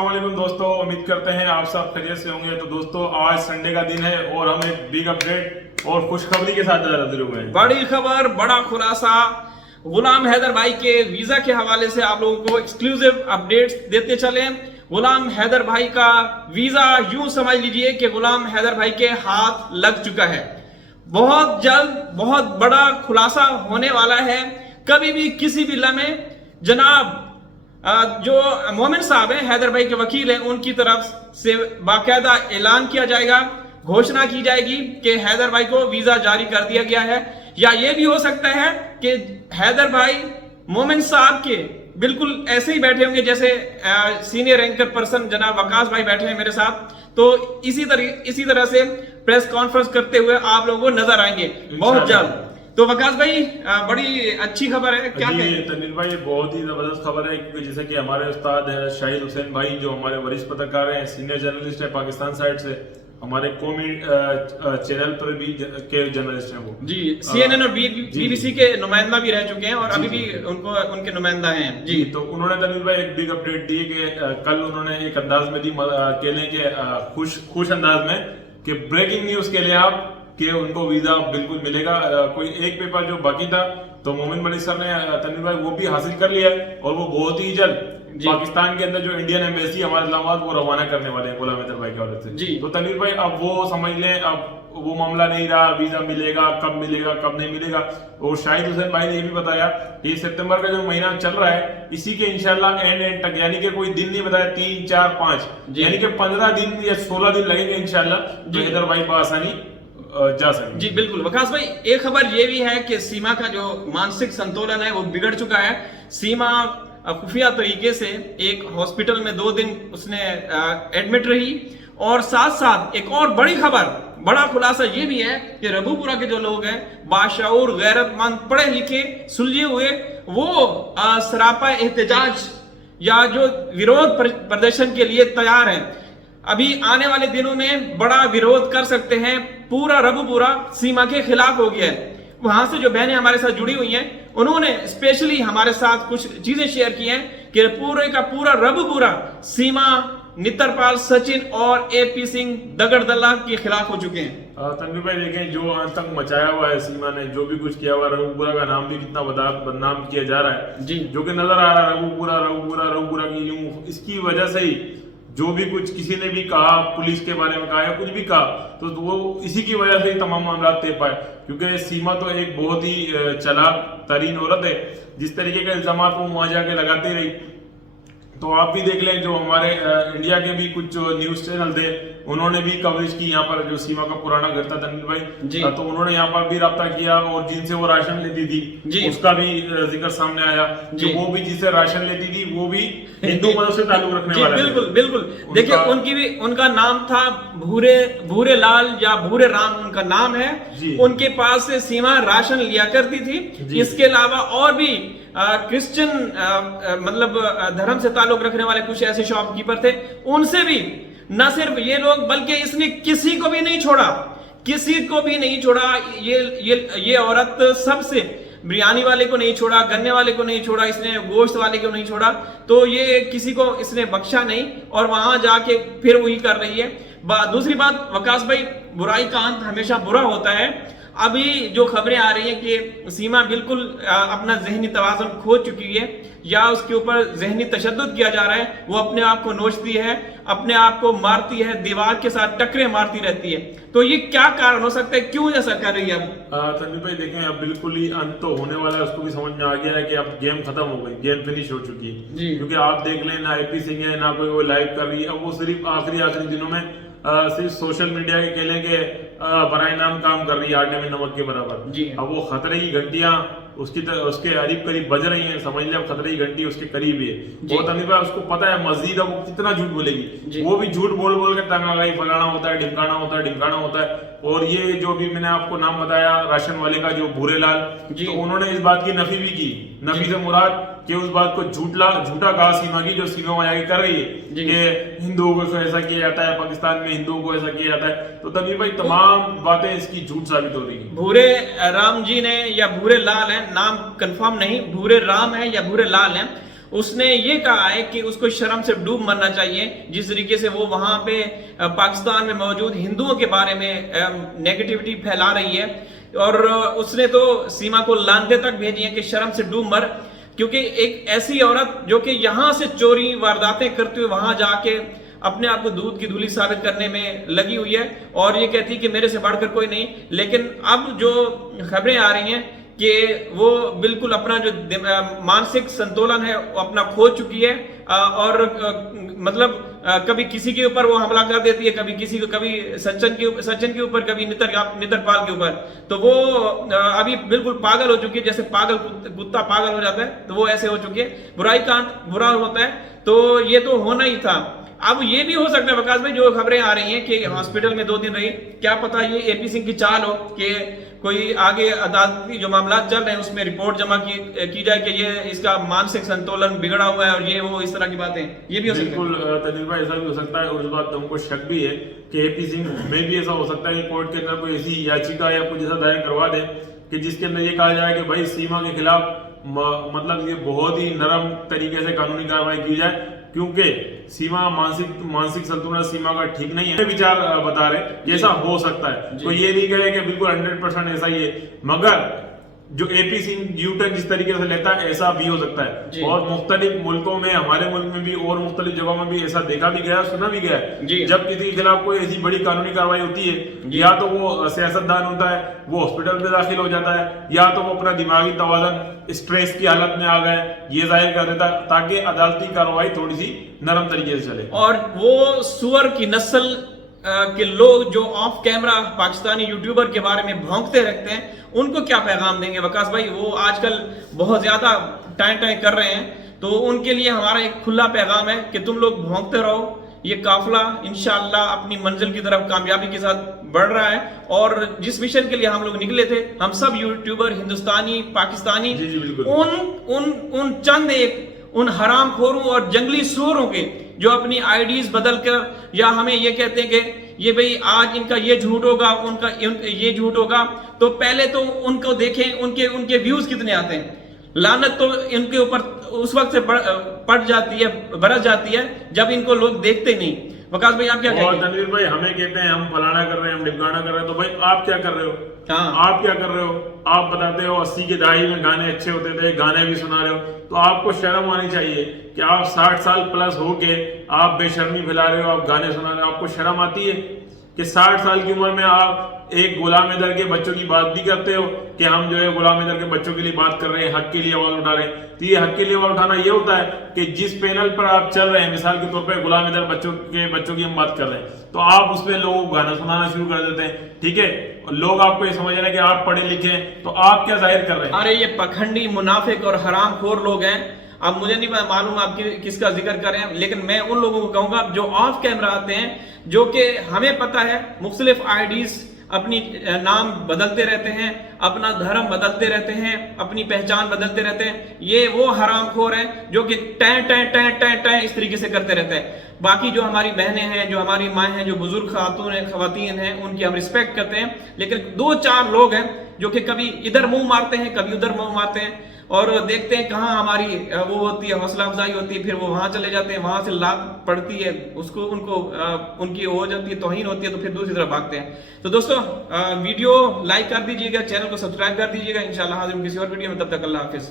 वालेकुम दोस्तों, उम्मीद करते हैं आप सब खैरियत से होंगे। तो दोस्तों, आज संडे का दिन है और हम एक बिग अपडेट और खुशखबरी के साथ हाजिर हुए हैं। बड़ी खबर, बड़ा खुलासा। गुलाम हैदर भाई के वीजा के हवाले से आप लोगों को एक्सक्लूसिव अपडेट्स देते चले। गुलाम हैदर भाई का वीजा यूं समझ लीजिए कि गुलाम हैदर भाई के हाथ लग चुका है। बहुत जल्द बहुत बड़ा खुलासा होने वाला है। कभी भी किसी भी लम्हे जनाब जो मोमिन साहब हैं, हैदर भाई के वकील हैं, उनकी तरफ से बाकायदा ऐलान किया जाएगा, घोषणा की जाएगी कि हैदर भाई को वीजा जारी कर दिया गया है। या ये भी हो सकता है कि हैदर भाई मोमिन साहब के बिल्कुल ऐसे ही बैठे होंगे जैसे सीनियर एंकर पर्सन जनाब वकास भाई बैठे हैं मेरे साथ। तो इसी तरह से प्रेस कॉन्फ्रेंस करते हुए आप लोगों को नजर आएंगे बहुत जल्द। तो वकास भाई, बड़ी अच्छी खबर है, क्या कहें? तनीर भाई, बहुत ही जबरदस्त खबर है क्योंकि जैसे कि हमारे उस्ताद है शाहिद हुसैन भाई, जो हमारे वरिष्ठ पत्रकार हैं, सीनियर जर्नलिस्ट है पाकिस्तान साइड से, हमारे कौमी चैनल पर भी के जर्नलिस्ट हैं वो जी, CNN और BBC के नुमाइंदा भी रह चुके हैं और अभी भी उनके नुमाइंदा हैं जी। तो उन्होंने तनीर भाई एक बिग अपडेट दी कि कल उन्होंने एक अंदाज में दी, कहने के खुश अंदाज में, कि ब्रेकिंग न्यूज के लिए आप कि उनको वीजा बिल्कुल मिलेगा। कोई एक पेपर जो बाकी था तो मोमिन मलिक सर ने तनीर भाई वो भी हासिल कर लिया और वो बहुत ही जल्द पाकिस्तान के अंदर जो इंडियन एम्बेसी हमारे इस्लामाबाद वो रवाना करने वाले हैं गुलाम हैदर भाई की वजह से जी। तो तनीर भाई, अब वो समझ लें, अब वो मामला नहीं रहा, वीजा मिलेगा कब नहीं मिलेगा। और शाहिद हुसैन भाई ने ये भी बताया कि सितंबर का जो महीना चल रहा है इसी के इंशाल्लाह एंड तक, यानी कि कोई दिन नहीं बताया, 3, 4, 5 यानी कि 15 दिन या 16 दिन लगेंगे इंशाल्लाह हैदर भाई बआसानी जा सके। जी बिल्कुल वकास भाई, एक खबर ये भी है कि सीमा का जो मानसिक संतुलन है वो बिगड़ चुका है। सीमा खुफिया तरीके से एक हॉस्पिटल में 2 दिन उसने एडमिट रही। और साथ साथ एक और बड़ी खबर, बड़ा खुलासा ये भी है कि रबूपुरा के जो लोग हैं, बाशऊर गैरतमंद पढ़े लिखे सुलझे हुए, वो सरापा एहतजाज या जो विरोध प्रदर्शन के लिए तैयार हैं। अभी आने वाले दिनों में बड़ा विरोध कर सकते हैं। पूरा रबूपुरा सीमा के खिलाफ हो गया है। वहां से जो बहनें हमारे साथ जुड़ी हुई हैं, उन्होंने स्पेशली हमारे साथ कुछ चीजें शेयर की हैं कि पूरे का पूरा रबूपुरा सीमा, नितरपाल, सचिन और AP सिंह दगड़दल्ला के खिलाफ हो चुके हैं। तनवीर भाई देखें, जो आतंक मचाया हुआ है सीमा ने, जो भी कुछ किया हुआ, रघुपुरा का नाम भी कितना बदनाम किया जा रहा है जी, जो कि नजर आ रहा है। रघुपुरा की यूं इसकी वजह से ही जो भी कुछ किसी ने भी कहा, पुलिस के बारे में कहा या कुछ भी कहा, तो वो इसी की वजह से ही तमाम मामला तय पाए। क्योंकि सीमा तो एक बहुत ही चालाक तरीन औरत है। जिस तरीके के इल्जाम वो वहां जाके लगाती रही, तो आप भी देख लें, जो हमारे इंडिया के भी कुछ जो न्यूज चैनल थे उन्होंने भी कवरेज की यहाँ पर, जो सीमा का पुराना घर था तनवीर भाई, तो उन्होंने यहाँ पर भी रब्ता किया और जिनसे वो राशन लेती थी उसका भी जिक्र सामने आया कि वो भी जिससे राशन लेती थी वो भी हिंदू मत से ताल्लुक रखने वाले। बिल्कुल देखिए, उनका नाम था भूरे लाल या भूरे राम उनका नाम है। उनके पास से सीमा राशन लिया करती थी। इसके अलावा और भी क्रिश्चियन मतलब धर्म से ताल्लुक रखने वाले कुछ ऐसे शॉपकीपर थे, उनसे भी न सिर्फ ये लोग बल्कि इसने किसी को भी नहीं छोड़ा। ये औरत सबसे, बिरयानी वाले को नहीं छोड़ा, गन्ने वाले को नहीं छोड़ा, इसने गोश्त वाले को नहीं छोड़ा। तो ये किसी को इसने बख्शा नहीं और वहां जाके फिर वही कर रही है। दूसरी बात वकास भाई, बुराई का अंत हमेशा बुरा होता है। अभी जो खबरें आ रही हैं कि सीमा बिल्कुल अपना जहनी तवाज़ुन खो चुकी है या उसके ऊपर जहनी तशद्दुद किया जा रहा है। वो अपने आप को नोचती है, अपने आप को मारती है, दीवार के साथ टकरे मारती रहती है। तो ये क्या कारण हो सकता है, क्यों ऐसा कर रही है? अब तनवीर भाई देखें, अब बिल्कुल ही अंत तो होने वाला है, उसको भी समझ में आ गया है कि अब गेम खत्म हो गई, गेम फिनिश हो चुकी है। क्योंकि आप देख लें, ना AP सिंह है, ना कोई वो लाइव कर रही है। अब वो सिर्फ आखिरी दिनों में सिर्फ सोशल मीडिया के कहने के बराए नाम काम कर रही है, आटे में नमक के बराबर। अब वो खतरे की घंटियां उसके करीब बज रही हैं, समझ ले, अब खतरे की घंटी उसके करीब है। वो तनवीर भाई उसको पता है मस्जिद अब वो कितना झूठ बोलेगी, वो भी झूठ बोल के तंग आ गई, फलाना होता है, ढिमकाना होता है। और ये जो भी मैंने आपको नाम बताया राशन वाले का, जो भूरे लाल, तो उन्होंने इस बात की नफी भी की। नफी से मुराद कि उस बात को झूठा कहा सीमा की, जो सीमा में आगे कर रही है कि हिंदुओं को ऐसा किया जाता है, पाकिस्तान में हिंदुओं को ऐसा किया जाता है। तो तनवीर भाई तमाम बातें इसकी झूठ साबित हो रही है। भूरे राम जी ने या भूरे लाल है, नाम कंफर्म नहीं, भूरे राम है या भूरे लाल है, उसने ये कहा है कि उसको शर्म से डूब मरना चाहिए, जिस तरीके से वो वहां पे पाकिस्तान में मौजूद हिंदुओं के बारे में नेगेटिविटी फैला रही है। और उसने तो सीमा को लांदे तक भेजी है कि शर्म से डूब मर, क्योंकि एक ऐसी औरत जो कि यहां से चोरी वारदातें करते हुए वहां जाके अपने आप को दूध की धूली साबित करने में लगी हुई है और ये कहती है कि मेरे से बढ़कर कोई नहीं। लेकिन अब जो खबरें आ रही हैं कि वो बिल्कुल अपना जो मानसिक संतुलन है वो अपना खो चुकी है और मतलब कभी किसी के ऊपर वो हमला कर देती है, कभी किसी को, कभी सचिन के ऊपर, कभी नितरपाल के ऊपर। तो वो अभी बिल्कुल पागल हो चुकी है, जैसे पागल कुत्ता पागल हो जाता है तो वो ऐसे हो चुकी है। बुराई का अंत बुरा होता है, तो ये तो होना ही था। अब ये भी हो सकता है वकास भाई, जो खबरें आ रही हैं कि हॉस्पिटल में 2 दिन रही, क्या पता ये एपी सिंह की चाल हो कि कोई आगे अदालती जो मामला चल रहे हैं उसमें रिपोर्ट जमा की जाए कि ये इसका मानसिक संतुलन बिगड़ा हुआ है और ये वो इस तरह की बातें, ये भी हो सकता है। बिल्कुल तनीर भाई, ऐसा भी हो सकता है। और इस बात हमको शक भी है कि एपी सिंह में भी ऐसा हो सकता है कि कोर्ट के अंदर कोई ऐसी याचिका या कुछ ऐसा दायर करवा दे कि जिसके अंदर ये कहा जाए कि भाई सीमा के खिलाफ मतलब ये बहुत ही नरम तरीके से कानूनी कार्रवाई की जाए, क्योंकि सीमा मानसिक संतुलन सीमा का ठीक नहीं है। विचार बता रहे जैसा हो सकता है, तो ये नहीं कहे कि बिल्कुल 100% ऐसा ही है, मगर जो एपी सिंह यूटर्न जिस तरीके से लेता है ऐसा भी हो सकता है। और मुख्तलिफ मुल्कों में, हमारे मुल्क में भी और मुख्तलिफ जगहों में भी ऐसा देखा भी गया, सुना भी गया है। जब किसी के खिलाफ कोई ऐसी बड़ी कानूनी कार्रवाई होती है, या तो वो सियासतदान होता है, वो हॉस्पिटल में दाखिल हो जाता है, या तो वो अपना दिमागी तवाज़ुन स्ट्रेस की हालत में आ गए, ये जाहिर कर देता ताकि अदालती कार्रवाई थोड़ी सी नरम तरीके से चले। और वो सुअर की नस्ल के लोग जो ऑफ कैमरा पाकिस्तानी यूट्यूबर के बारे में भौंकते रहते हैं, उनको क्या पैगाम देंगे वकास भाई? वो आजकल बहुत ज्यादा टाई कर रहे हैं, तो उनके लिए हमारा एक खुला पैगाम है कि तुम लोग भौंकते रहो, ये काफिला इंशाअल्लाह अपनी मंजिल की तरफ कामयाबी के साथ बढ़ रहा है। और जिस मिशन के लिए हम लोग निकले थे, हम सब यूट्यूबर, हिंदुस्तानी, पाकिस्तानी, उन चंद उन हरामखोरों और जंगली सूअरों के जो अपनी आईडीज बदलकर या हमें ये कहते हैं कि ये भाई आज इनका ये झूठ होगा, उनका ये झूठ होगा, तो पहले तो उनको देखें उनके व्यूज कितने आते हैं। लानत तो इनके ऊपर उस वक्त से पड़ जाती है, बरस जाती है जब इनको लोग देखते नहीं। वकास भाई आप क्या कहेंगे? तनवीर भाई, हमें कहते हैं हम फलाना कर रहे हैं, हम ढिमकाना कर रहे हैं, तो भाई आप क्या कर रहे हो? आप क्या कर रहे हो? आप बताते हो 80 के दहाई में गाने अच्छे होते थे, गाने भी सुना रहे हो, तो आपको शर्म आनी चाहिए कि आप 60 साल प्लस होके आप बेशर्मी फैला रहे हो, आप गाने सुना रहे हो। आपको शर्म आती है कि 60 साल की उम्र में आप एक गुलाम इधर के बच्चों की बात भी करते हो कि हम जो है गुलाम इधर के बच्चों के लिए बात कर रहे हैं, हक के लिए आवाज उठा रहे हैं। तो ये हक के लिए आवाज उठाना ये होता है कि जिस पैनल पर आप चल रहे हैं, मिसाल के तौर पर गुलाम इधर बच्चों की हम बात कर रहे हैं, तो आप उस पर लोगों को गाना सुनाना शुरू कर देते हैं, ठीक है? लोग आपको ये समझ रहे हैं कि आप पढ़े लिखे हैं, तो आप क्या जाहिर कर रहे हैं? अरे ये पखंडी, मुनाफिक और हरामखोर लोग हैं। अब मुझे नहीं मालूम आप किसका जिक्र कर रहे हैं, लेकिन मैं उन लोगों को कहूंगा जो ऑफ कैमरा आते हैं, जो कि हमें पता है मुख्तलिफ आईडीज अपनी नाम बदलते रहते हैं, अपना धर्म बदलते रहते हैं, अपनी पहचान बदलते रहते हैं। ये वो हरामखोर हैं जो कि टैं इस तरीके से करते रहते हैं। बाकी जो हमारी बहनें हैं, जो हमारी माएँ हैं, जो बुजुर्ग खवातीन हैं, उनकी हम रिस्पेक्ट करते हैं। लेकिन 2-4 लोग हैं जो कि कभी इधर मुंह मारते हैं, कभी उधर मुंह मारते हैं, और देखते हैं कहाँ हमारी वो होती है, हौसला अफजाई होती है, फिर वो वहां चले जाते हैं, वहां से लात पड़ती है, उनकी हो जाती है, तौहीन होती है, तो फिर दूसरी तरफ भागते हैं। तो दोस्तों वीडियो लाइक कर दीजिएगा, चैनल को सब्सक्राइब कर दीजिएगा। इंशाल्लाह हाजिर किसी और वीडियो में, तब तक अल्लाह हाफिज।